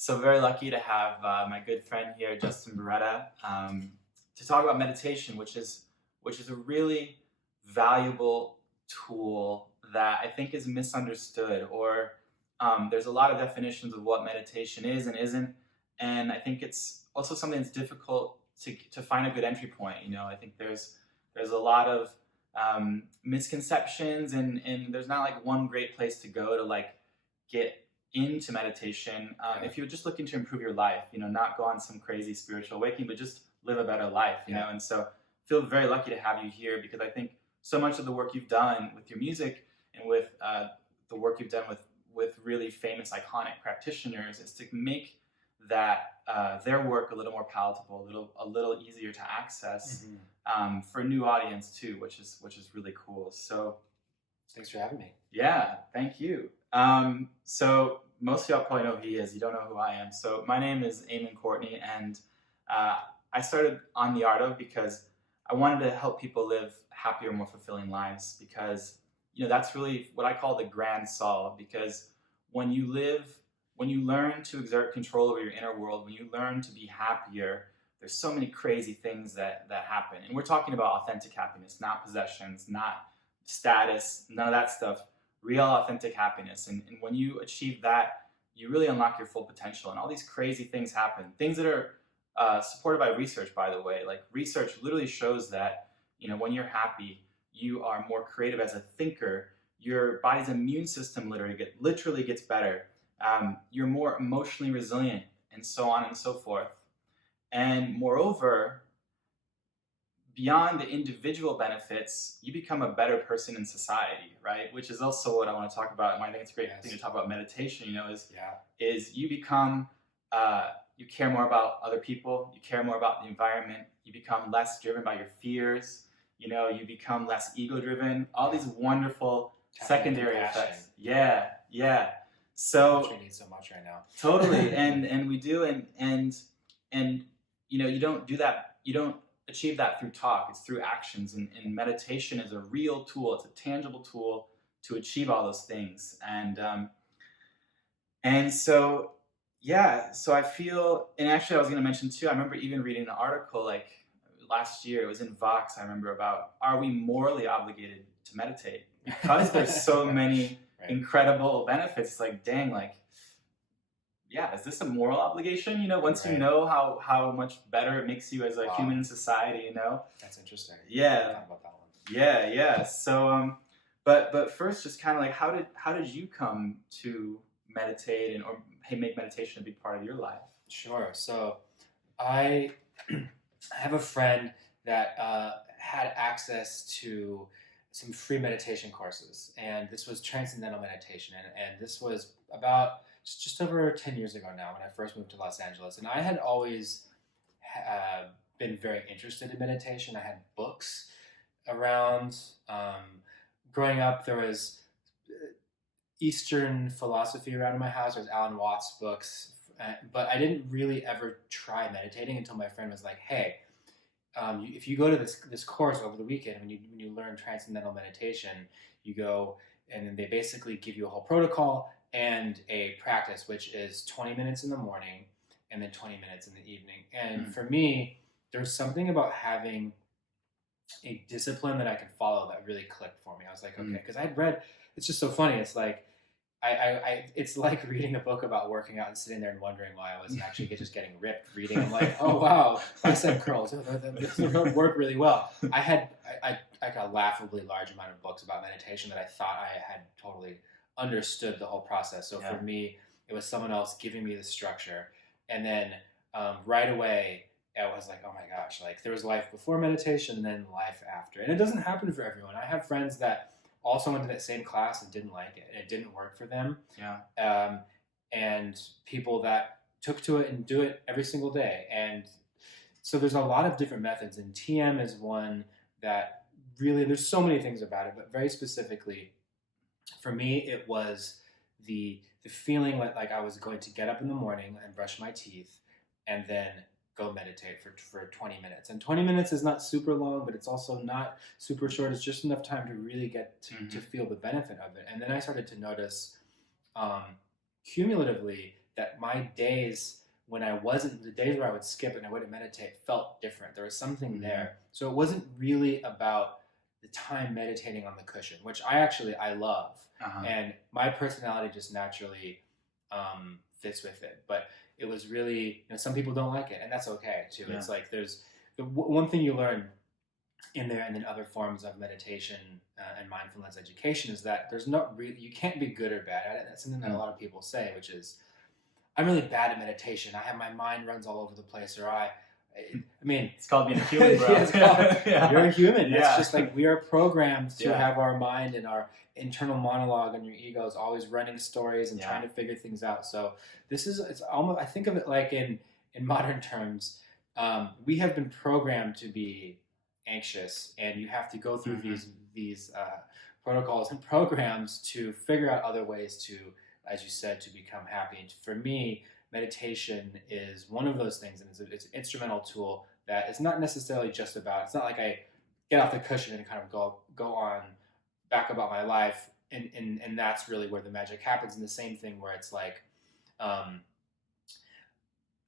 So very lucky to have my good friend here, Justin Boreta, to talk about meditation, which is a really valuable tool that I think is misunderstood, or there's a lot of definitions of what meditation is and isn't, and I think it's also something that's difficult to find a good entry point. I think there's a lot of misconceptions, and there's not like one great place to go to like get into meditation if you're just looking to improve your life, not go on some crazy spiritual awakening, but just live a better life, and so I feel very lucky to have you here, because I think so much of the work you've done with your music and with the work you've done with really famous iconic practitioners is to make that their work a little more palatable, a little easier to access for a new audience too, which is really cool. So thanks for having me. Yeah, thank you. So most of y'all probably know who he is. You don't know who I am. So my name is Eamon Courtney, and I started On the Art Of because I wanted to help people live happier, more fulfilling lives, because that's really what I call the grand solve. Because when you learn to exert control over your inner world, when you learn to be happier, there's so many crazy things that happen. And we're talking about authentic happiness, not possessions, not status, none of that stuff. Real authentic happiness. And when you achieve that, you really unlock your full potential, and all these crazy things happen. Things that are supported by research, by the way. Like, research literally shows that when you're happy, you are more creative as a thinker. Your body's immune system literally gets better. You're more emotionally resilient, and so on and so forth. And moreover, beyond the individual benefits, you become a better person in society, right? Which is also what I want to talk about, and I think it's a great thing to talk about meditation. Is you become you care more about other people, you care more about the environment, you become less driven by your fears, you become less ego-driven. All these wonderful secondary effects. Yeah. So which we need so much right now. Totally, and we do, and you don't do that. You don't achieve that through talk. It's through actions, and meditation is a real tool. It's a tangible tool to achieve all those things. And so I feel, and actually I was going to mention too, I remember even reading an article like last year, it was in Vox, I remember, about, are we morally obligated to meditate? Because there's so many incredible benefits. It's like, dang, like, yeah, is this a moral obligation? Once you know how much better it makes you as a human in society, That's interesting. Yeah. Talk about that one. Yeah. So, but first, just kind of like, how did you come to meditate or make meditation a big part of your life? Sure. So, I have a friend that had access to some free meditation courses, and this was transcendental meditation, and this was about just over 10 years ago now, when I first moved to Los Angeles. And I had always been very interested in meditation. I had books around. Growing up, there was Eastern philosophy around in my house. There's Alan Watts books, but I didn't really ever try meditating until my friend was like, hey, if you go to this course over the weekend, when you learn transcendental meditation, you go, and then they basically give you a whole protocol and a practice, which is 20 minutes in the morning and then 20 minutes in the evening. And for me, there's something about having a discipline that I can follow that really clicked for me. I was like, okay, because I'd read, it's just so funny. It's like, it's like reading a book about working out and sitting there and wondering why I wasn't actually just getting ripped reading. I'm like, oh wow, bicep curls, that work really well. I got a laughably large amount of books about meditation that I thought I had totally understood the whole process. So for me, it was someone else giving me the structure, and then right away I was like, oh my gosh, like there was life before meditation and then life after. And it doesn't happen for everyone. I have friends that also went to that same class and didn't like it, and it didn't work for them. And people that took to it and do it every single day. And so there's a lot of different methods, and TM is one that really, there's so many things about it, but very specifically for me, it was the feeling like I was going to get up in the morning and brush my teeth and then go meditate for 20 minutes. And 20 minutes is not super long, but it's also not super short. It's just enough time to really get to feel the benefit of it. And then I started to notice cumulatively that my days when I wasn't, the days where I would skip and I wouldn't meditate felt different. There was something there. So it wasn't really about the time meditating on the cushion, which I love. And my personality just naturally fits with it. But it was really, some people don't like it, and that's okay too. Yeah. It's like there's one thing you learn in there and in other forms of meditation and mindfulness education is that there's not really, you can't be good or bad at it. That's something that a lot of people say, which is, I'm really bad at meditation. I have my mind runs all over the place, or I mean, it's called being a human, bro. You're a human. It's just like we are programmed to have our mind and our internal monologue and your ego is always running stories and trying to figure things out. So it's almost, I think of it like in modern terms, we have been programmed to be anxious, and you have to go through these protocols and programs to figure out other ways to, as you said, to become happy. And for me, meditation is one of those things, and it's an instrumental tool that is not necessarily just about, it's not like I get off the cushion and kind of go on back about my life, and that's really where the magic happens. And the same thing where it's like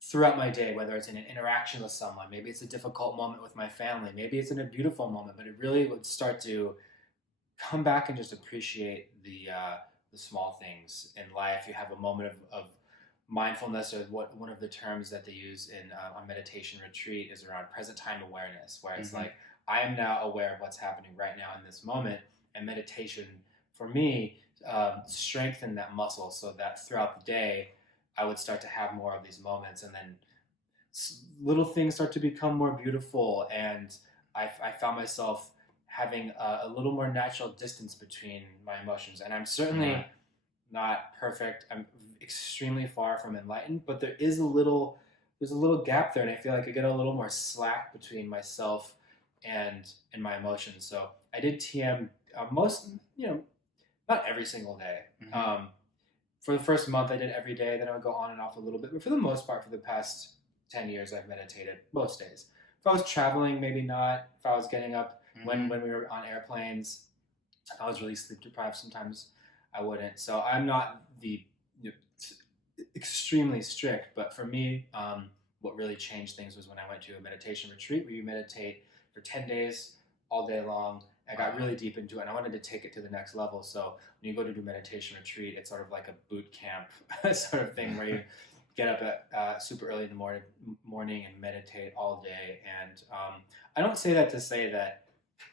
throughout my day, whether it's in an interaction with someone, maybe it's a difficult moment with my family, maybe it's in a beautiful moment, but it really would start to come back and just appreciate the small things in life. You have a moment of mindfulness, or one of the terms that they use in on meditation retreat is around present time awareness, where it's like, I am now aware of what's happening right now in this moment. And meditation, for me, strengthened that muscle so that throughout the day, I would start to have more of these moments, and then little things start to become more beautiful. And I found myself having a little more natural distance between my emotions. And I'm certainly not perfect. I'm extremely far from enlightened, but there's a little gap there, and I feel like I get a little more slack between myself and my emotions. So I did TM not every single day. For the first month, I did every day. Then I would go on and off a little bit. But for the most part, for the past 10 years, I've meditated most days. If I was traveling, maybe not. If I was getting up when we were on airplanes, I was really sleep deprived. Sometimes I wouldn't. So I'm not the extremely strict. But for me, what really changed things was when I went to a meditation retreat where you meditate for 10 days all day long. I got really deep into it, and I wanted to take it to the next level. So when you go to do meditation retreat, it's sort of like a boot camp sort of thing where you get up at super early in the morning and meditate all day. And I don't say that to say that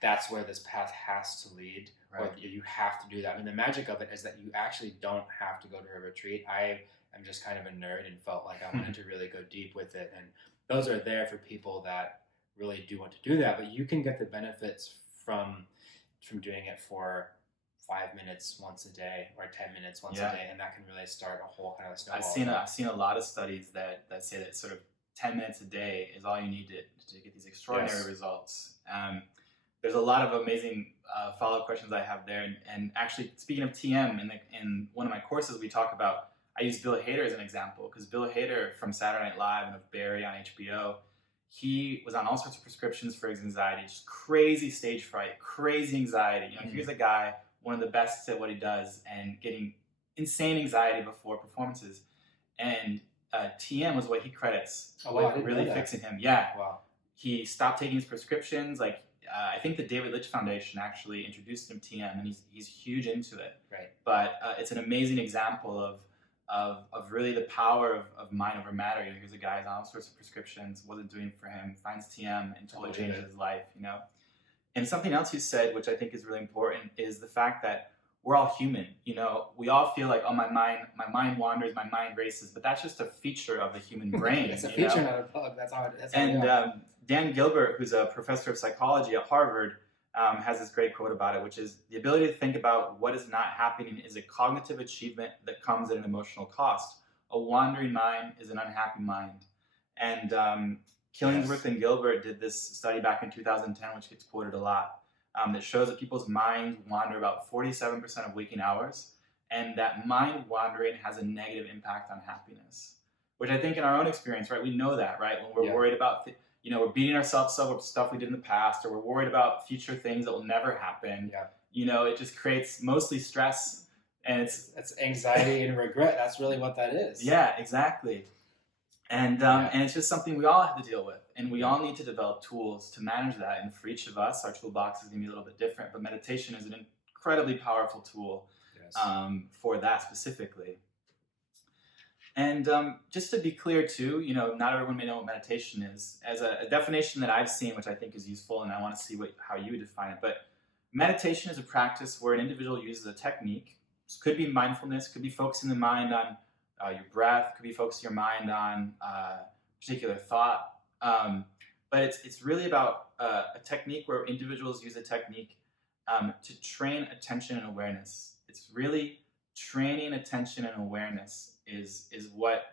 that's where this path has to lead, or you have to do that. I mean, the magic of it is that you actually don't have to go to a retreat. I am just kind of a nerd and felt like I wanted to really go deep with it. And those are there for people that really do want to do that, but you can get the benefits from doing it for 5 minutes once a day or 10 minutes once a day, and that can really start a whole kind of snowball. I've seen a lot of studies that say that sort of 10 minutes a day is all you need to get these extraordinary results. There's a lot of amazing follow-up questions I have there, and actually, speaking of TM, in one of my courses we talk about, I use Bill Hader as an example, because Bill Hader from Saturday Night Live and of Barry on HBO, he was on all sorts of prescriptions for his anxiety, just crazy stage fright, crazy anxiety. Here's a guy, one of the best at what he does, and getting insane anxiety before performances. And TM was what he credits with really fixing him. Yeah. Wow. He stopped taking his prescriptions. Like I think the David Litch Foundation actually introduced him to TM, and he's huge into it. Right. But it's an amazing example of really the power of mind over matter. Here's a guy on all sorts of prescriptions, wasn't doing it for him, finds TM and totally changes his life, And something else you said, which I think is really important, is the fact that we're all human. We all feel like, oh, my mind wanders, my mind races, but that's just a feature of the human brain. It's a feature, not a bug. That's how it is. And Dan Gilbert, who's a professor of psychology at Harvard, has this great quote about it, which is, the ability to think about what is not happening is a cognitive achievement that comes at an emotional cost. A wandering mind is an unhappy mind. And Killingsworth and Gilbert did this study back in 2010, which gets quoted a lot, that shows that people's minds wander about 47% of waking hours, and that mind wandering has a negative impact on happiness, which I think in our own experience, right, we know that, right? When we're worried about we're beating ourselves up with stuff we did in the past, or we're worried about future things that will never happen. Yeah. It just creates mostly stress And it's That's anxiety and regret. That's really what that is. yeah, exactly. And it's just something we all have to deal with, and we all need to develop tools to manage that. And for each of us, our toolbox is going to be a little bit different. But meditation is an incredibly powerful tool for that specifically. And just to be clear too, not everyone may know what meditation is. As a definition that I've seen, which I think is useful, and I want to see how you define it. But meditation is a practice where an individual uses a technique. This could be mindfulness, could be focusing the mind on your breath, could be focusing your mind on a particular thought. But it's really about a technique where individuals use a technique to train attention and awareness. It's really training attention and awareness is what,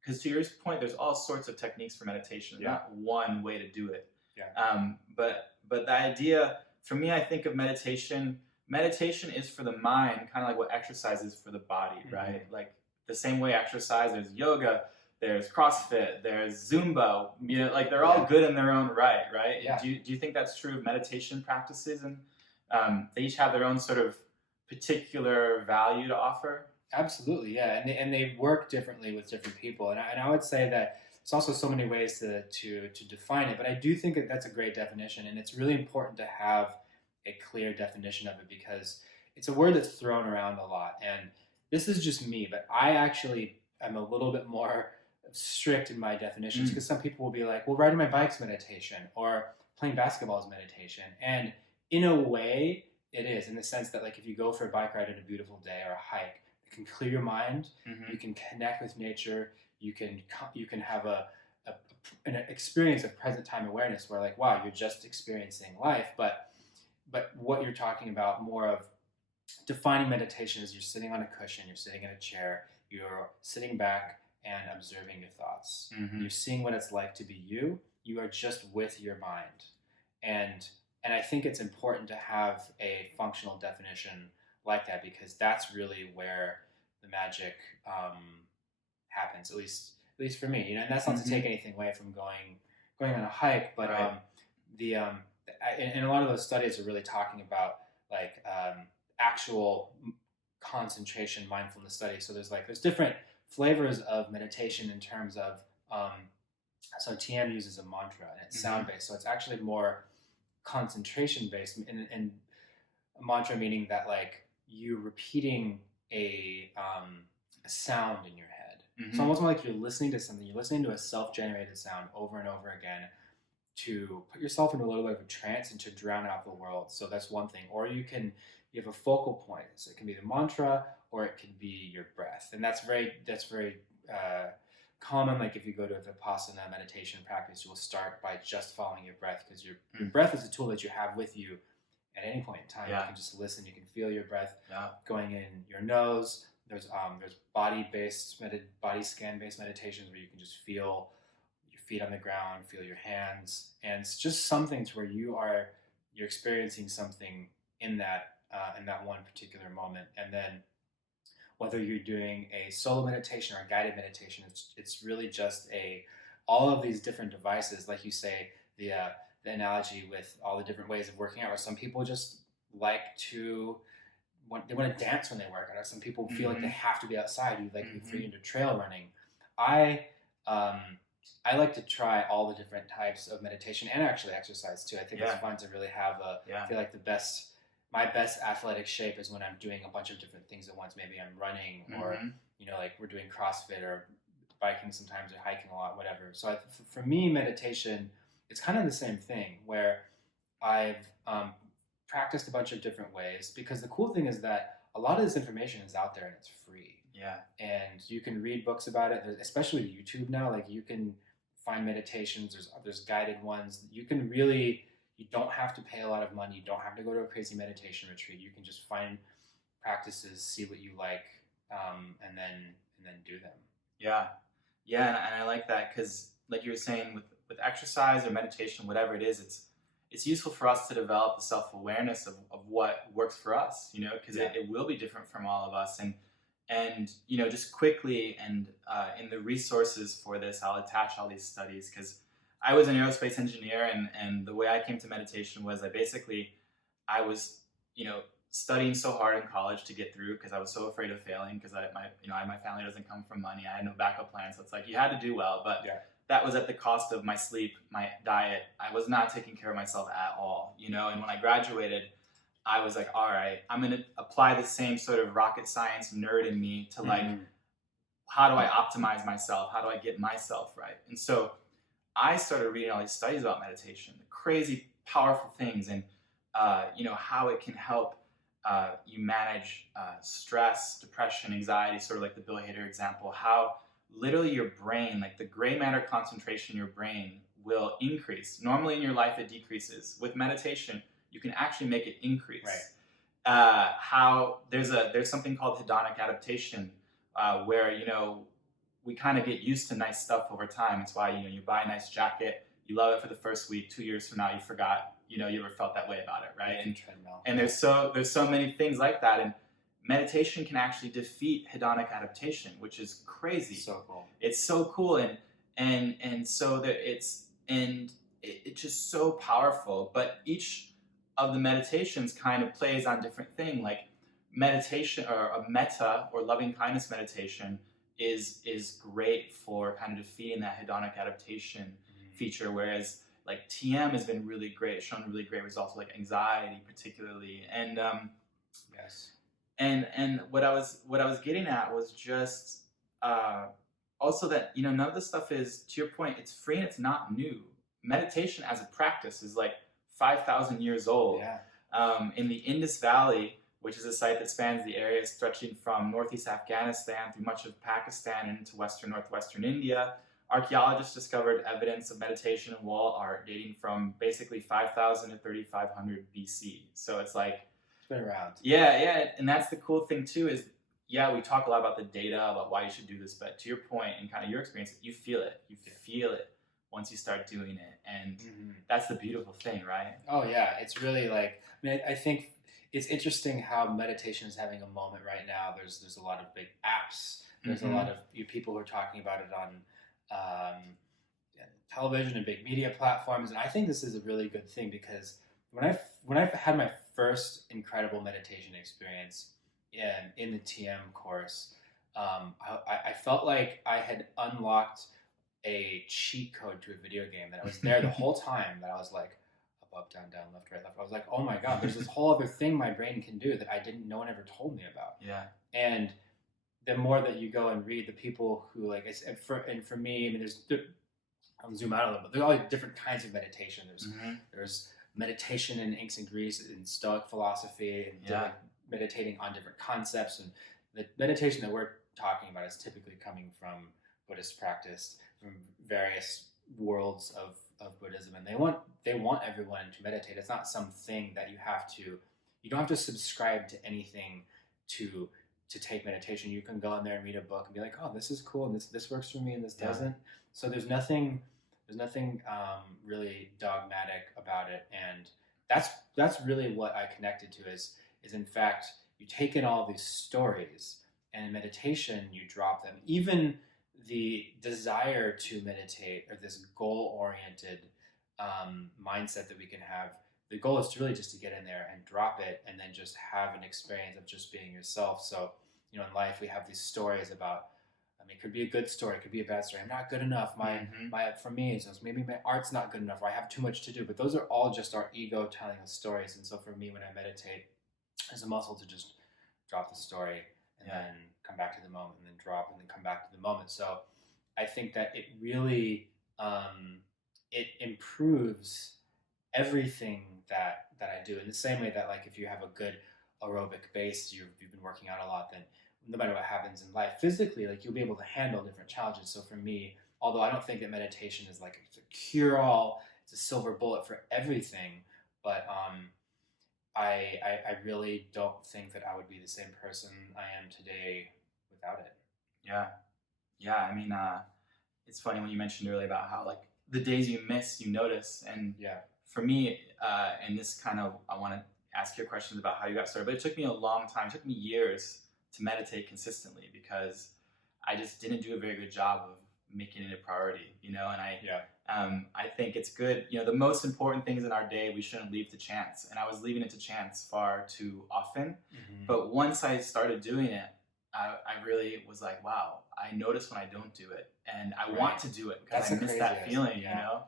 because to your point, there's all sorts of techniques for meditation. There's not one way to do it. But the idea, for me, I think of meditation is for the mind, kind of like what exercise is for the body, right? Like the same way exercise, there's yoga, there's CrossFit, there's Zumba, like they're all good in their own right? Yeah. Do you think that's true of meditation practices? And they each have their own sort of particular value to offer? Absolutely, yeah, and they work differently with different people, and I would say that there's also so many ways to define it, but I do think that that's a great definition, and it's really important to have a clear definition of it because it's a word that's thrown around a lot, and this is just me, but I actually am a little bit more strict in my definitions because some people will be like, well, riding my bike's meditation, or playing basketball is meditation, and in a way, it is, in the sense that like if you go for a bike ride on a beautiful day or a hike, it can clear your mind. You can connect with nature. You can have an experience of present time awareness where like, wow, you're just experiencing life. But what you're talking about more of defining meditation is you're sitting on a cushion, you're sitting in a chair, you're sitting back and observing your thoughts. You're seeing what it's like to be you. You are just with your mind. And I think it's important to have a functional definition like that because that's really where the magic happens. At least for me, and that's not to take anything away from going on a hike, but and a lot of those studies are really talking about like actual concentration mindfulness studies. So there's different flavors of meditation in terms of so TM uses a mantra and it's sound based, so it's actually more concentration based, and a mantra meaning that like you're repeating a sound in your head. It's almost like you're listening to something. You're listening to a self-generated sound over and over again to put yourself in a little bit of a trance and to drown out the world. So that's one thing. Or you have a focal point. So it can be the mantra or it can be your breath, and that's very common. Like if you go to a Vipassana meditation practice, you'll start by just following your breath because your breath is a tool that you have with you at any point in time. You can just listen. You can feel your breath going in your nose. There's body scan based meditations where you can just feel your feet on the ground, feel your hands, and it's just something to where you're experiencing something in that one particular moment. And then whether you're doing a solo meditation or a guided meditation, it's really just all of these different devices, like you say, the analogy with all the different ways of working out, where some people just like they want to dance when they work out, or some people feel like they have to be outside. You like if you're into trail running. I like to try all the different types of meditation and actually exercise too. I think it's fun to really have I feel like my best athletic shape is when I'm doing a bunch of different things at once. Maybe I'm running or, like we're doing CrossFit or biking sometimes or hiking a lot, whatever. So for me, meditation, it's kind of the same thing where I've practiced a bunch of different ways because the cool thing is that a lot of this information is out there and it's free. Yeah. And you can read books about it, especially YouTube now. Like you can find meditations, there's guided ones. You don't have to pay a lot of money. You don't have to go to a crazy meditation retreat. You can just find practices, see what you like, and then do them. Yeah, and I like that because, like you were saying, with exercise or meditation, whatever it is, it's useful for us to develop the self-awareness of what works for us, because it will be different from all of us. And just quickly, and in the resources for this, I'll attach all these studies because I was an aerospace engineer, and the way I came to meditation was I was, studying so hard in college to get through because I was so afraid of failing because my family doesn't come from money. I had no backup plan, so it's like you had to do well, but Yeah. that was at the cost of my sleep, my diet. I was not taking care of myself at all, And when I graduated, I was like, all right, I'm gonna apply the same sort of rocket science nerd in me to like, how do I optimize myself? How do I get myself right? And so I started reading all these studies about meditation, the crazy powerful things, and how it can help you manage stress, depression, anxiety, sort of like the Bill Hader example, how literally your brain, like the gray matter concentration in your brain will increase. Normally in your life it decreases. With meditation, you can actually make it increase. Right. How there's something called hedonic adaptation, where we kind of get used to nice stuff over time. It's why you buy a nice jacket, you love it for the first week, 2 years from now you forgot you ever felt that way about it, right? And there's so many things like that, and meditation can actually defeat hedonic adaptation, which is crazy. So cool. It's so cool, and so that it's just so powerful. But each of the meditations kind of plays on different thing. Like meditation or a metta or loving kindness meditation is great for kind of defeating that hedonic adaptation feature, whereas like TM has been really great, shown really great results with like anxiety particularly. And yes. And what I was getting at was just also that none of this stuff is, to your point, it's free and it's not new. Meditation as a practice is like 5,000 years old. Yeah. In the Indus Valley, which is a site that spans the area stretching from northeast Afghanistan through much of Pakistan and into northwestern India, archaeologists discovered evidence of meditation and wall art dating from basically 5,000 to 3,500 BC. So it's like, it's been around. Yeah, and that's the cool thing too is, we talk a lot about the data, about why you should do this, but to your point and kind of your experience, you feel it. You feel it once you start doing it, and that's the beautiful thing, right? Oh yeah, it's really like, I think it's interesting how meditation is having a moment right now. There's a lot of big apps. There's a lot of people who are talking about it on television and big media platforms, and I think this is a really good thing because when I had my first incredible meditation experience in the TM course, I felt like I had unlocked a cheat code to a video game that I was there the whole time, that I was like up, down, left, right, left. I was like, oh my god, there's this whole other thing my brain can do that no one ever told me about. Yeah. And the more that you go and read, the people who like, for me, I'll zoom out a little bit. There's all different kinds of meditation. There's meditation in ancient Greece and Stoic philosophy, and meditating on different concepts. And the meditation that we're talking about is typically coming from Buddhist practice, from various worlds of Buddhism, and they want everyone to meditate. It's not something that you don't have to subscribe to anything to take meditation. You can go in there and read a book and be like, oh, this is cool, and this works for me, and this doesn't. So there's nothing really dogmatic about it, and that's really what I connected to is in fact, you take in all these stories, and in meditation you drop them. Even the desire to meditate, or this goal-oriented mindset that we can have, the goal is really just to get in there and drop it, and then just have an experience of just being yourself. So, in life we have these stories about, it could be a good story, it could be a bad story. I'm not good enough. For me, it's maybe my art's not good enough, or I have too much to do. But those are all just our ego telling us stories. And so for me, when I meditate, there's a muscle to just drop the story and then come back to the moment, and then drop, and then come back to the moment. So I think that it really it improves everything that I do, in the same way that, like, if you have a good aerobic base, you've been working out a lot, then no matter what happens in life physically, like, you'll be able to handle different challenges. So for me, although I don't think that meditation is like it's a cure-all, it's a silver bullet for everything, but I really don't think that I would be the same person I am today without it. Yeah. It's funny when you mentioned earlier about how, like, the days you miss, you notice. And for me, and this kind of, I want to ask your questions about how you got started, but it took me a long time. It took me years to meditate consistently because I just didn't do a very good job of making it a priority, you know. And Yeah. I think it's good. You know, the most important things in our day we shouldn't leave to chance. And I was leaving it to chance far too often. Hmm. But once I started doing it, I really was like, wow, I notice when I don't do it, and I want Right. to do it because That's I the miss that craziest. feeling, you Yeah. know.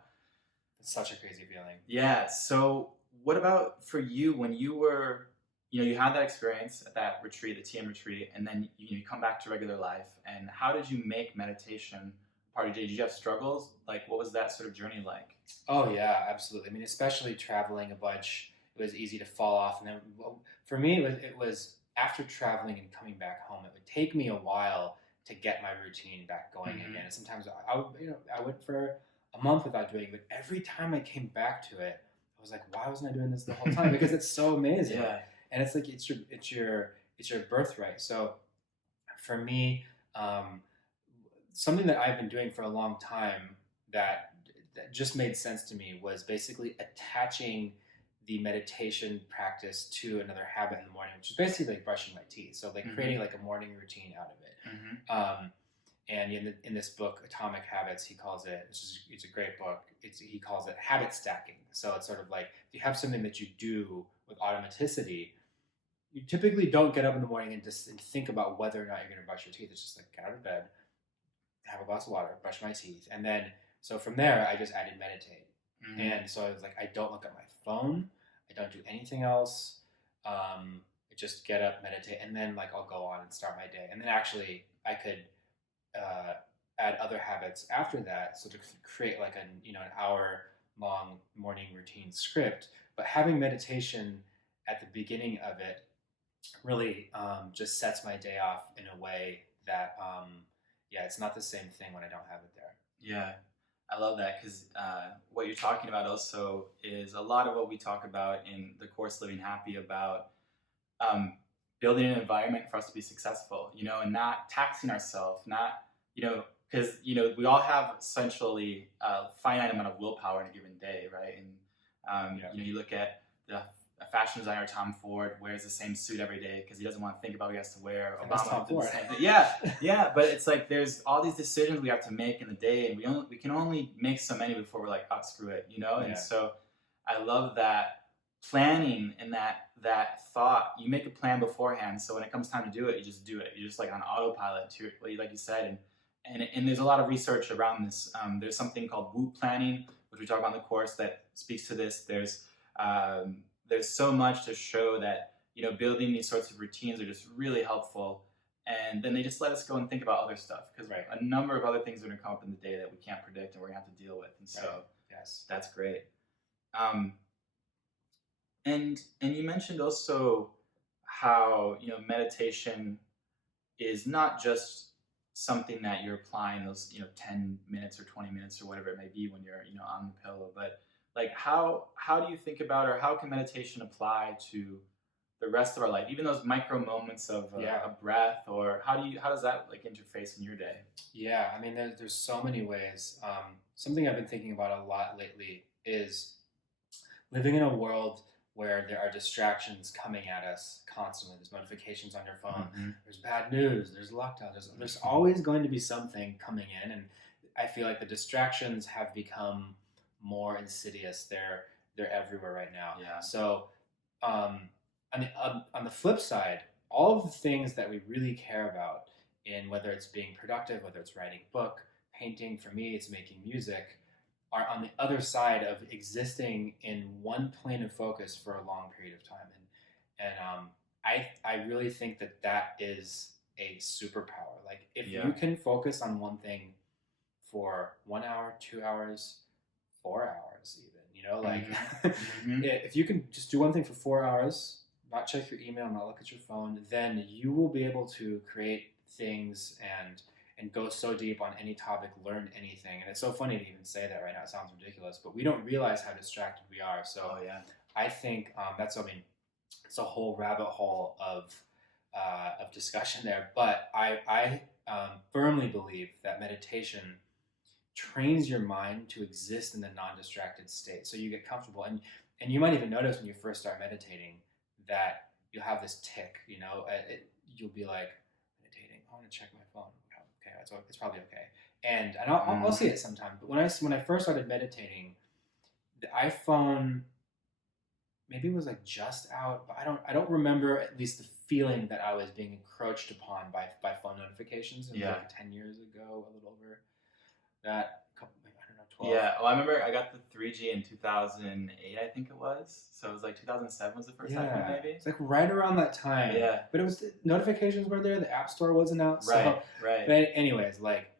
It's such a crazy feeling. Yeah. So, what about for you when you were, you know, you had that experience at that retreat, the TM retreat, and then you come back to regular life, and how did you make meditation part of your day? Did you have struggles? Like, what was that sort of journey like? Oh yeah, absolutely. I mean, especially traveling a bunch, it was easy to fall off. And then, well, for me, it was after traveling and coming back home. It would take me a while to get my routine back going again. Hmm. And sometimes I would, I went for a month without doing it. But every time I came back to it, I was like, why wasn't I doing this the whole time? Because it's so amazing, Yeah. and it's like it's your birthright. So for me, um, something that I've been doing for a long time that just made sense to me was basically attaching the meditation practice to another habit in the morning, which is basically like brushing my teeth. So like Hmm. creating like a morning routine out of it. Hmm. And in this book, Atomic Habits, he calls it. It's a great book. He calls it habit stacking. So it's sort of like if you have something that you do with automaticity, you typically don't get up in the morning and think about whether or not you're going to brush your teeth. It's just like get out of bed, have a glass of water, brush my teeth, and then so from there I just added meditate. Hmm. And so I was like, I don't look at my phone, I don't do anything else. I just get up, meditate, and then like I'll go on and start my day. And then actually I could uh, add other habits after that, so to create like an hour long morning routine script. But having meditation at the beginning of it really just sets my day off in a way that yeah, it's not the same thing when I don't have it there. Yeah, I love that because what you're talking about also is a lot of what we talk about in the course Living Happy about um, building an environment for us to be successful, you know, and not taxing ourselves, not, you know, because, you know, we all have essentially a finite amount of willpower in a given day, right? And, Yeah. you know, you look at the a fashion designer, Tom Ford, wears the same suit every day because he doesn't want to think about what he has to wear. And that's Tom Obama did the Ford. same thing. Yeah, yeah, but it's like there's all these decisions we have to make in the day, and we can only make so many before we're like, oh, screw it, you know. And Yeah. so I love that planning and that thought. You make a plan beforehand, so when it comes time to do it, you just do it. You're just like on autopilot, to like you said. And there's a lot of research around this. There's something called Woot planning, which we talk about in the course, that speaks to this. There's so much to show that, you know, building these sorts of routines are just really helpful, and then they just let us go and think about other stuff because Right. a number of other things are going to come up in the day that we can't predict and we're going to have to deal with. And so Right. Yes. that's great. Um, and you mentioned also how, you know, meditation is not just something that you're applying those, you know, 10 minutes or 20 minutes or whatever it may be when you're, you know, on the pillow, but like how do you think about, or how can meditation apply to the rest of our life, even those micro moments of Yeah. a breath, or how does that like interface in your day? Yeah. I mean, there's so many ways. Something I've been thinking about a lot lately is living in a world where there are distractions coming at us constantly. There's notifications on your phone. Mm-hmm. There's bad news. There's lockdown. There's always going to be something coming in, and I feel like the distractions have become more insidious. They're everywhere right now. Yeah. So um, on the flip side, all of the things that we really care about, in whether it's being productive, whether it's writing a book, painting, for me, it's making music, are on the other side of existing in one plane of focus for a long period of time. And I really think that is a superpower. Like if Yeah. you can focus on one thing for 1 hour, 2 hours, 4 hours, even, like Mm-hmm. if you can just do one thing for 4 hours, not check your email, not look at your phone, then you will be able to create things and go so deep on any topic, learn anything. And it's so funny to even say that right now. It sounds ridiculous, but we don't realize how distracted we are. So Oh yeah. I think it's a whole rabbit hole of discussion there. But I firmly believe that meditation trains your mind to exist in the non-distracted state. So you get comfortable, and you might even notice when you first start meditating that you'll have this tick. You'll be like, meditating. I want to check my phone. Okay, it's probably okay. and I'll see it sometime. But when I first started meditating, the iPhone maybe it was like just out, but I don't remember at least the feeling that I was being encroached upon by phone notifications. It was Yeah. like 10 years ago, a little over that. Couple, I don't know, 12. Yeah, well, I remember I got the 3G in 2008, I think it was. So it was like 2007 was the first iPhone, maybe. It's like right around that time. Yeah. But it was notifications were there. The App Store wasn't out. Right. But anyways, like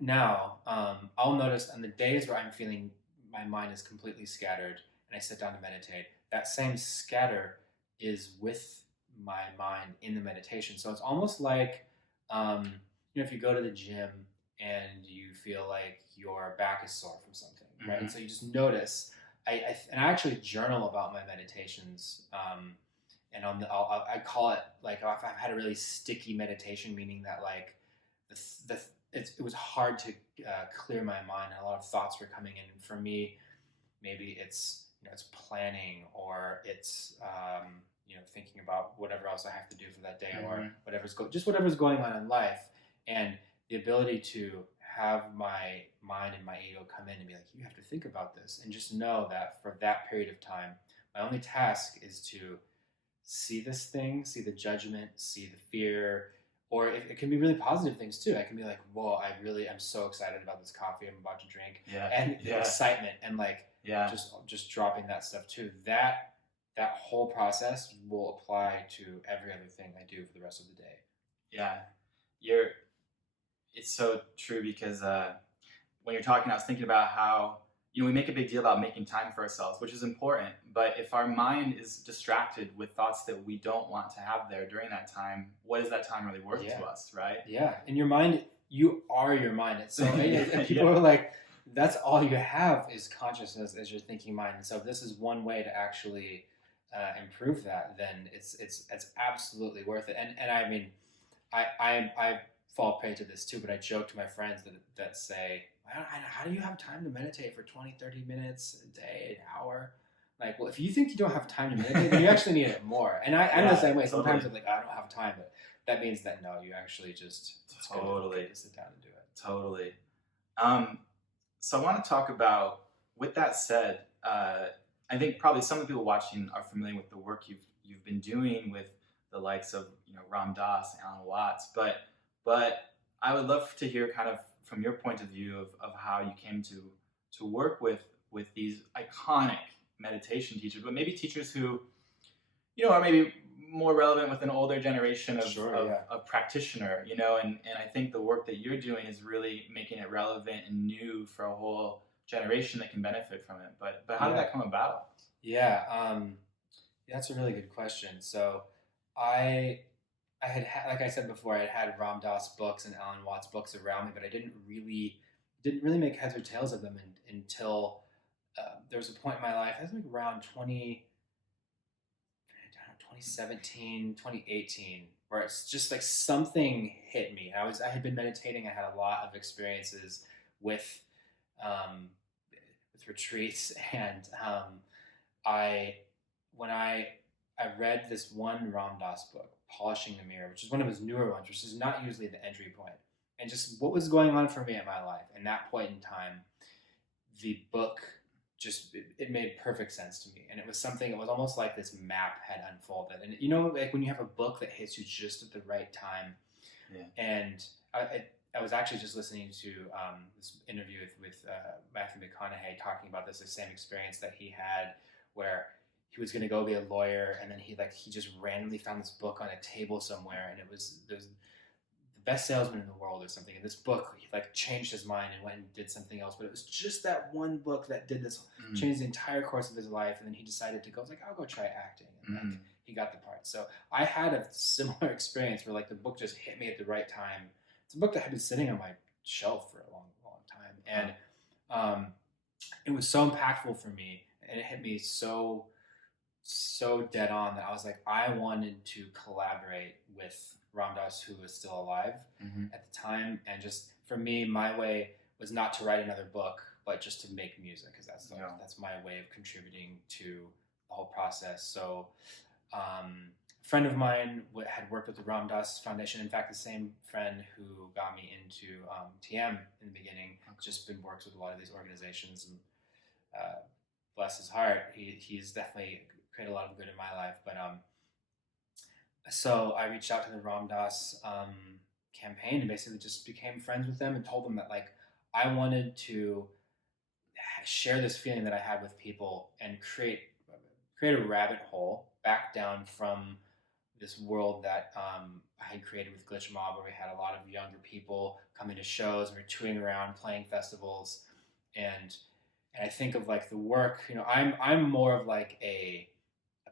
now, I'll notice on the days where I'm feeling my mind is completely scattered and I sit down to meditate, that same scatter is with my mind in the meditation. So it's almost like, if you go to the gym and you feel like your back is sore from something, right? Mm-hmm. And so you just notice. I actually journal about my meditations, and I call it like if I've had a really sticky meditation, meaning that like it was hard to clear my mind and a lot of thoughts were coming in. And for me, maybe it's it's planning or it's thinking about whatever else I have to do for that day or whatever's going on in life, and the ability to have my mind and my ego come in and be like, you have to think about this, and just know that for that period of time, my only task is to see this thing, see the judgment, see the fear, or it can be really positive things too. I can be like, whoa, I'm so excited about this coffee I'm about to drink, and the excitement and like just dropping that stuff too. That whole process will apply to every other thing I do for the rest of the day. Yeah, it's so true because when you're talking, I was thinking about how we make a big deal about making time for ourselves, which is important. But if our mind is distracted with thoughts that we don't want to have there during that time, what is that time really worth to us, right? Yeah, and your mind, you are your mind. It's so people are like, that's all you have is consciousness as your thinking mind. And so if this is one way to actually improve that, then it's absolutely worth it. And I mean, I fall prey to this too, but I joke to my friends that say, how do you have time to meditate for 20, 30 minutes a day, an hour? Like, well, if you think you don't have time to meditate, then you actually need it more. And I'm the same way. Sometimes I'm like, I don't have time, but that means that no, you actually just totally to sit down and do it. Totally. So I want to talk about, with that said, I think probably some of the people watching are familiar with the work you've been doing with the likes of Ram Dass, Alan Watts, but I would love to hear kind of from your point of view of how you came to work with these iconic meditation teachers, but maybe teachers who are maybe more relevant with an older generation of practitioner, and I think the work that you're doing is really making it relevant and new for a whole generation that can benefit from it. But how did that come about? That's a really good question. So I had like I said before, I had Ram Dass books and Alan Watts books around me, but I didn't really make heads or tails of them until there was a point in my life, I think around 2017, 2018, where it's just like something hit me. I had been meditating. I had a lot of experiences with retreats, and when I read this one Ram Dass book, Polishing the Mirror, which is one of his newer ones, which is not usually the entry point, and just what was going on for me in my life in that point in time, the book just it made perfect sense to me. And it was almost like this map had unfolded. And like when you have a book that hits you just at the right time. And I was actually just listening to this interview with Matthew McConaughey talking about the same experience that he had, where he was going to go be a lawyer, and then he just randomly found this book on a table somewhere, and it was the best salesman in the world or something. And this book, he changed his mind and went and did something else. But it was just that one book that did this, changed the entire course of his life. And then he decided to go, I'll go try acting. And he got the part. So I had a similar experience where the book just hit me at the right time. It's a book that had been sitting on my shelf for a long, long time. And it was so impactful for me, and it hit me so dead on that I was like, I wanted to collaborate with Ram Dass, who was still alive at the time. And just for me, my way was not to write another book, but just to make music, because that's my way of contributing to the whole process. So friend of mine had worked with the Ram Dass Foundation. In fact, the same friend who got me into TM in the beginning, just been works with a lot of these organizations, and bless his heart, he's definitely created a lot of good in my life. But so I reached out to the Ram Dass campaign and basically just became friends with them and told them that, like, I wanted to share this feeling that I had with people and create a rabbit hole back down from this world that I had created with Glitch Mob, where we had a lot of younger people coming to shows and we're touring around, playing festivals, and I think of like the work. I'm more of like a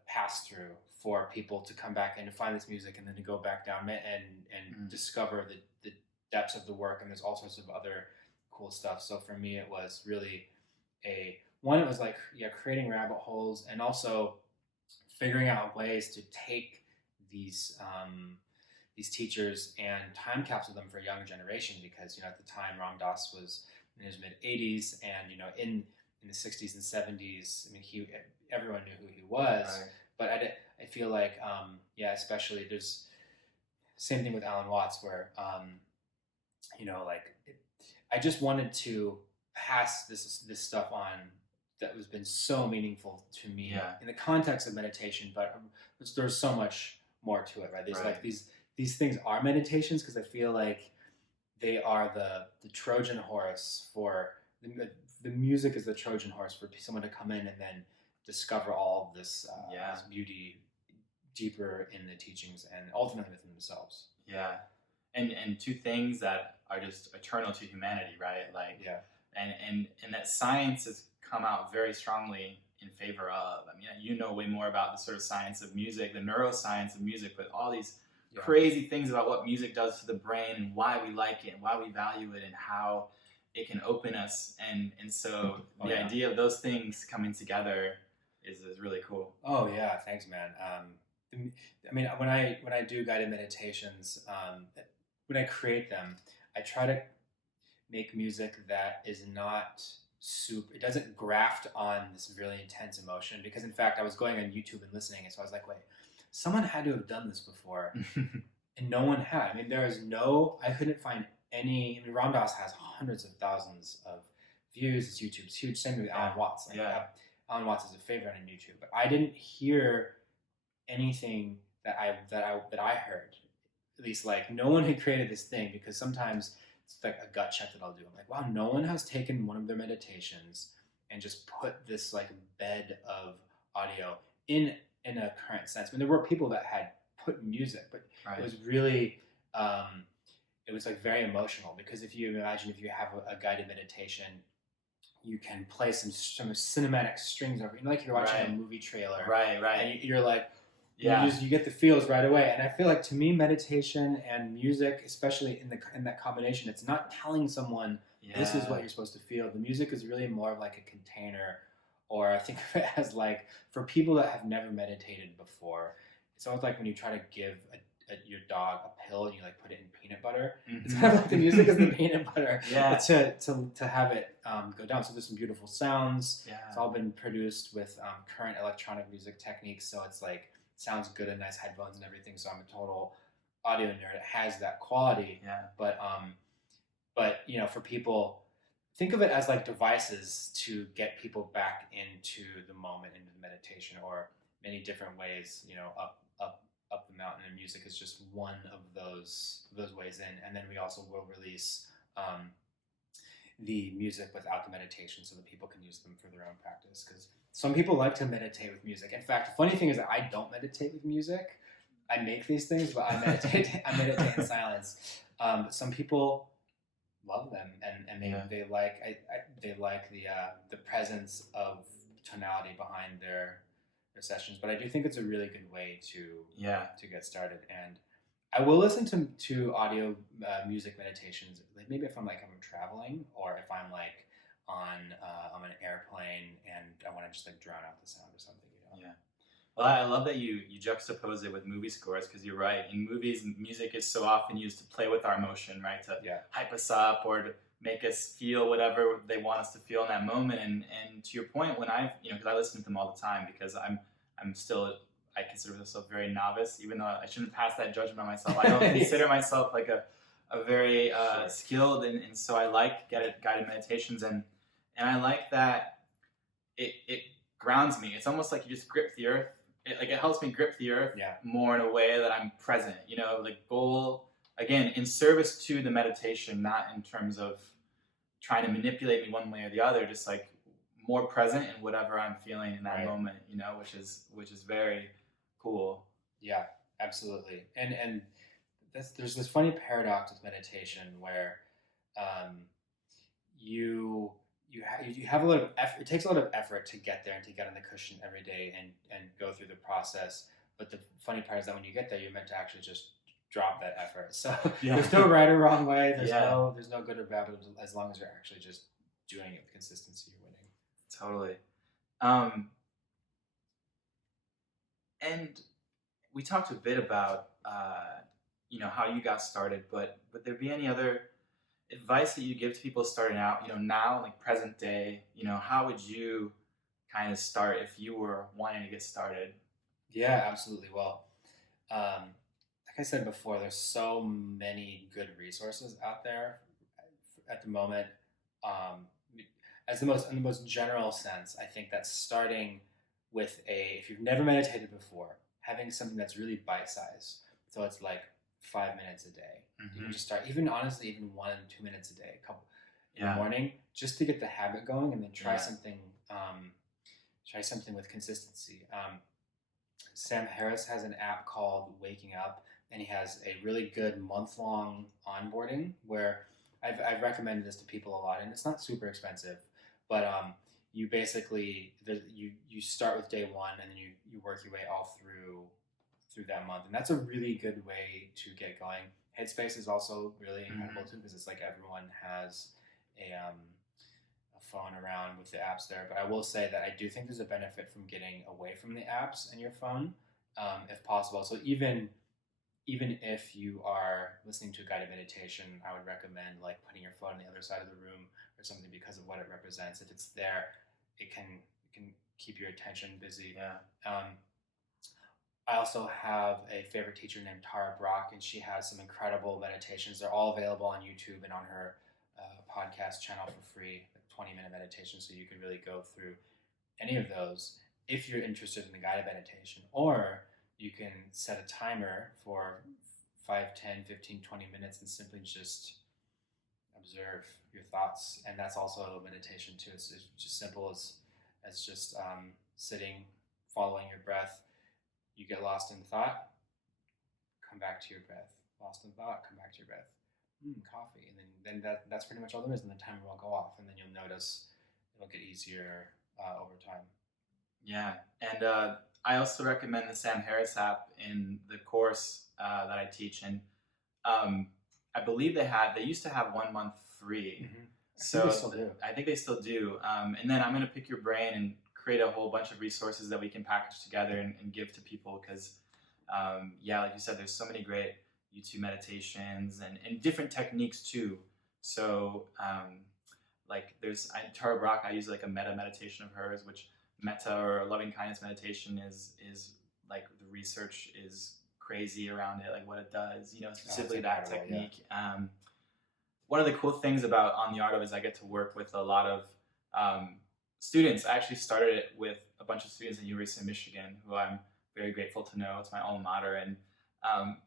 pass through for people to come back and to find this music and then to go back down and discover the depths of the work. And there's all sorts of other cool stuff. So for me, it was really it was like, creating rabbit holes, and also figuring out ways to take these teachers and time capsule them for a younger generation, because at the time Ram Dass was in his mid 80s, and in the 60s and 70s, I mean, everyone knew who he was. Right. But I feel like especially there's same thing with Alan Watts, where I just wanted to pass this stuff on that has been so meaningful to me in the context of meditation, but there's so much more to it, right? There's like these things are meditations, because I feel like they are the Trojan horse for the music is the Trojan horse for someone to come in and then discover all of this beauty deeper in the teachings and ultimately within themselves. Yeah, and two things that are just eternal to humanity, right? Like and that science has come out very strongly in favor of. I mean, way more about the sort of science of music, the neuroscience of music, but all these crazy things about what music does to the brain and why we like it and why we value it and how it can open us. And so the idea of those things coming together is really cool. Oh yeah, thanks, man. I mean, when I do guided meditations, when I create them, I try to make music that is not it doesn't graft on this really intense emotion, because in fact I was going on YouTube and listening, and so I was like, wait, someone had to have done this before. And no one had. I mean, I couldn't find any. I mean, Ram Dass has hundreds of thousands of views. His YouTube's huge. Same with Alan Watts. Alan Watts is a favorite on YouTube, but I didn't hear anything that I heard. At least, like, no one had created this thing, because sometimes it's like a gut check that I'll do. I'm like, wow, no one has taken one of their meditations and just put this like bed of audio in a current sense. I mean, there were people that had put music, but it was really, it was like very emotional, because if you imagine, if you have a guided meditation, you can play some cinematic strings over, like you're watching a movie trailer. Right. And you're like, you get the feels right away. And I feel like, to me, meditation and music, especially in that combination, it's not telling someone this is what you're supposed to feel. The music is really more of like a container, or I think of it as like, for people that have never meditated before, it's almost like when you try to give your dog a pill and you like put it in peanut butter. It's kind of like the music is the peanut butter to have it go down. So there's some beautiful sounds. It's all been produced with current electronic music techniques, so it's like, sounds good in nice headphones and everything. So I'm a total audio nerd. It has that quality. But for people, think of it as like devices to get people back into the moment, into the meditation, or many different ways, up the mountain. And music is just one of those ways in. And then we also will release the music without the meditation, so that people can use them for their own practice, because some people like to meditate with music. In fact, the funny thing is that I don't meditate with music. I make these things, but I meditate in silence. But some people love them, and they like the presence of tonality behind their sessions. But I do think it's a really good way to get started. And I will listen to audio music meditations, like maybe if I'm traveling, or if I'm like on an airplane and I want to just like drown out the sound or something. Well, I love that you juxtapose it with movie scores, because you're right. In movies, music is so often used to play with our emotion, right? To hype us up or to make us feel whatever they want us to feel in that moment. And to your point, when because I listen to them all the time, because I'm still I consider myself very novice, even though I shouldn't pass that judgment on myself. I don't consider myself like a very skilled, and so I like guided meditations, and I like that it grounds me. It's almost like you just grip the earth. It helps me grip the earth more in a way that I'm present. You know, like goal again in service to the meditation, not in terms of trying to manipulate me one way or the other. Just like more present in whatever I'm feeling in that moment. You know, which is very cool. Yeah, absolutely. And there's this funny paradox with meditation where you have a lot of effort. It takes a lot of effort to get there and to get on the cushion every day and go through the process. But the funny part is that when you get there, you're meant to actually just drop that effort. So there's no right or wrong way. There's no good or bad, as long as you're actually just doing it with consistency, you're winning. Totally. And we talked a bit about how you got started, but would there be any other advice that you give to people starting out, now, like present day, how would you kind of start if you were wanting to get started? Yeah, absolutely. Well, like I said before, there's so many good resources out there at the moment. In the most general sense, I think that starting with if you've never meditated before, having something that's really bite-sized. So it's like 5 minutes a day. You can just start, even 1 and 2 minutes a day, in the morning, just to get the habit going, and then try something. Try something with consistency. Sam Harris has an app called Waking Up, and he has a really good month-long onboarding where I've recommended this to people a lot, and it's not super expensive, but you basically you start with day one, and then you work your way all through that month, and that's a really good way to get going. Headspace is also really incredible too, because it's like everyone has a phone around with the apps there. But I will say that I do think there's a benefit from getting away from the apps and your phone, if possible. So even if you are listening to a guided meditation, I would recommend like putting your phone on the other side of the room or something, because of what it represents. If it's there, it can keep your attention busy. I also have a favorite teacher named Tara Brock, and she has some incredible meditations. They're all available on YouTube and on her podcast channel for free, like 20-minute meditations. So you can really go through any of those if you're interested in the guided meditation. Or you can set a timer for 5, 10, 15, 20 minutes and simply just observe your thoughts. And that's also a meditation too. It's just simple as just sitting, following your breath. You get lost in thought, come back to your breath. Lost in thought, come back to your breath. Coffee. And then that's pretty much all there is. And the timer will go off. And then you'll notice it'll get easier over time. Yeah. And I also recommend the Sam Harris app in the course that I teach. And I believe they used to have 1 month free. So I think they still do. And then I'm going to pick your brain and create a whole bunch of resources that we can package together and give to people, because like you said, there's so many great YouTube meditations and different techniques too. So like there's Tara Brock, I use like a metta meditation of hers, which metta or loving kindness meditation is like the research is crazy around it, like what it does, specifically that technique. Yeah. One of the cool things about On the Art of is I get to work with a lot of students. I actually started it with a bunch of students at the University of Michigan, who I'm very grateful to know. It's my alma mater. And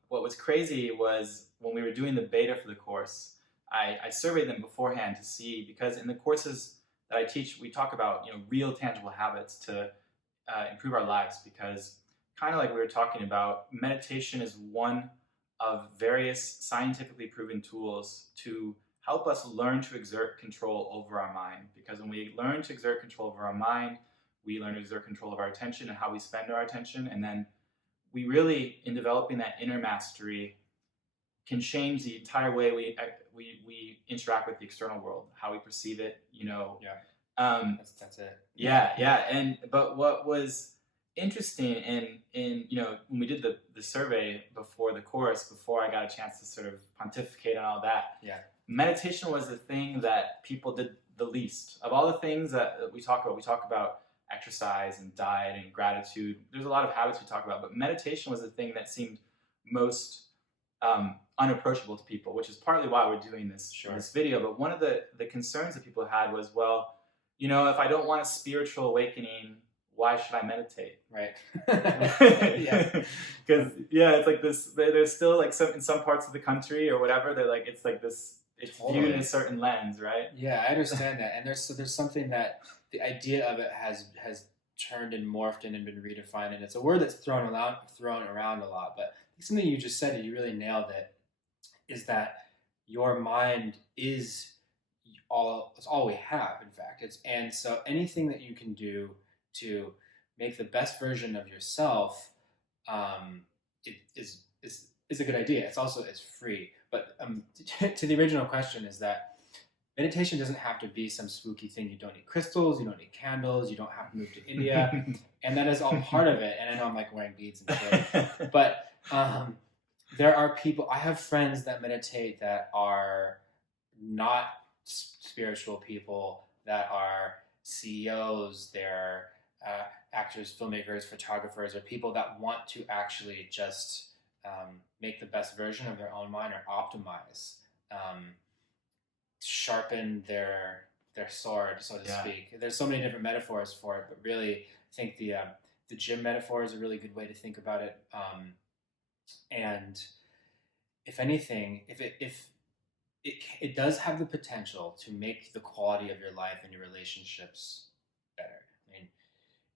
what was crazy was when we were doing the beta for the course, I surveyed them beforehand to see, because in the courses that I teach, we talk about real tangible habits to improve our lives, because kind of like we were talking about, meditation is one of various scientifically proven tools to help us learn to exert control over our mind. Because when we learn to exert control over our mind, we learn to exert control of our attention and how we spend our attention. And then we really, in developing that inner mastery, can change the entire way we interact with the external world, how we perceive it, That's it. Yeah. But what was interesting in when we did the survey before the course, before I got a chance to sort of pontificate on all that, meditation was the thing that people did the least. Of all the things that we talk about exercise and diet and gratitude. There's a lot of habits we talk about, but meditation was the thing that seemed most unapproachable to people, which is partly why we're doing this video. But one of the concerns that people had was, well, if I don't want a spiritual awakening, why should I meditate? Right. Yeah. Because it's like this. There's still like in some parts of the country or whatever. They're like it's like this. It's viewed in a certain lens, right? Yeah, I understand that, and there's something that the idea of it has turned and morphed and been redefined, and it's a word that's thrown around a lot. But something you just said, and you really nailed it, is that your mind is it's all we have. In fact, and so anything that you can do to make the best version of yourself, is a good idea. It's free. But to the original question is that meditation doesn't have to be some spooky thing. You don't need crystals, you don't need candles, you don't have to move to India, and that is all part of it. And I know I'm like wearing beads and shit, but there are people. I have friends that meditate that are not spiritual people, that are CEOs, they're actors, filmmakers, photographers, or people that want to actually just make the best version of their own mind, or optimize, sharpen their sword, so to speak. There's so many different metaphors for it, but really, I think the gym metaphor is a really good way to think about it. And if anything, if it does have the potential to make the quality of your life and your relationships better. I mean,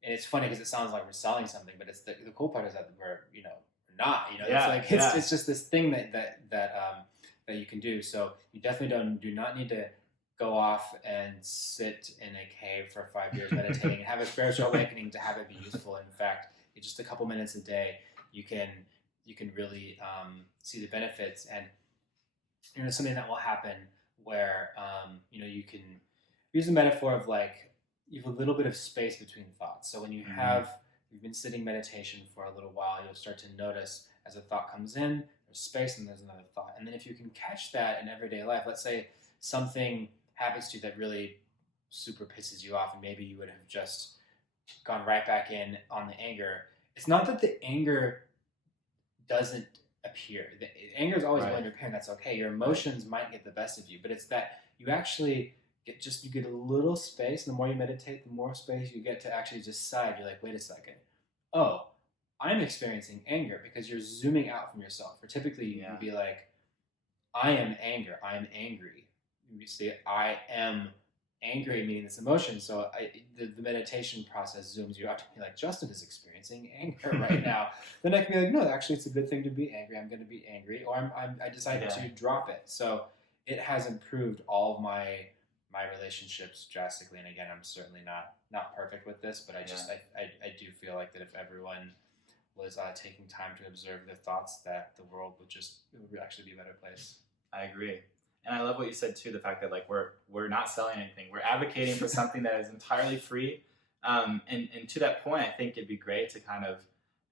and it's funny because it sounds like we're selling something, but it's the cool part is that we're not. It's just this thing that you can do. So you definitely do not need to go off and sit in a cave for 5 years meditating and have a spiritual awakening to have it be useful. In fact, just a couple minutes a day, you can really see the benefits. And something that will happen where you can use the metaphor of like you have a little bit of space between thoughts. So when you've been sitting meditation for a little while, you'll start to notice as a thought comes in, there's space and there's another thought. And then if you can catch that in everyday life, let's say something happens to you that really super pisses you off, and maybe you would have just gone right back in on the anger. It's not that the anger doesn't appear. The anger is always going to appear, and that's okay. Your emotions might get the best of you, but it's that you actually you get a little space. And the more you meditate, the more space you get to actually decide. You're like, wait a second. Oh, I'm experiencing anger, because you're zooming out from yourself. Or typically you can be like, I am anger. I am angry. You see, I am angry, meaning this emotion. So the meditation process zooms you out to be like, Justin is experiencing anger right now. Then I can be like, no, actually it's a good thing to be angry. I'm going to be angry, or I decided to drop it. So it has improved all of my relationships drastically. And again, I'm certainly not perfect with this, but I do feel like that if everyone was taking time to observe their thoughts, that the world would actually be a better place. I agree. And I love what you said too, the fact that like we're not selling anything. We're advocating for something that is entirely free. And to that point, I think it'd be great to kind of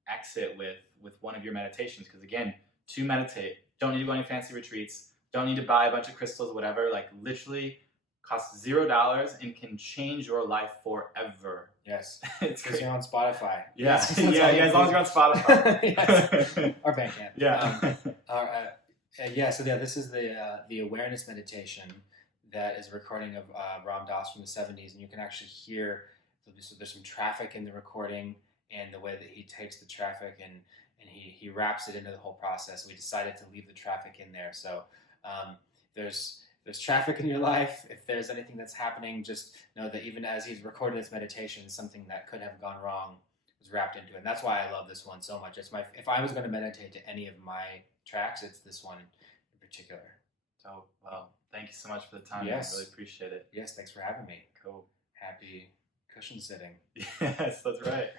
exit with one of your meditations. Because again, to meditate, don't need to go on any fancy retreats, don't need to buy a bunch of crystals or whatever, like literally costs $0 and can change your life forever. Yes. It's because you're on Spotify. Yeah. As long as you're on Spotify. Yes. Or Bandcamp. Yeah. So this is the awareness meditation that is a recording of Ram Dass from the 70s, and you can actually hear, so there's some traffic in the recording, and the way that he takes the traffic and he wraps it into the whole process. We decided to leave the traffic in there. So there's traffic in your life. If there's anything that's happening, just know that even as he's recording this meditation, something that could have gone wrong was wrapped into it. And that's why I love this one so much. If I was going to meditate to any of my tracks, it's this one in particular. So, well, thank you so much for the time. Yes. I really appreciate it. Yes, thanks for having me. Cool. Happy cushion sitting. Yes, that's right.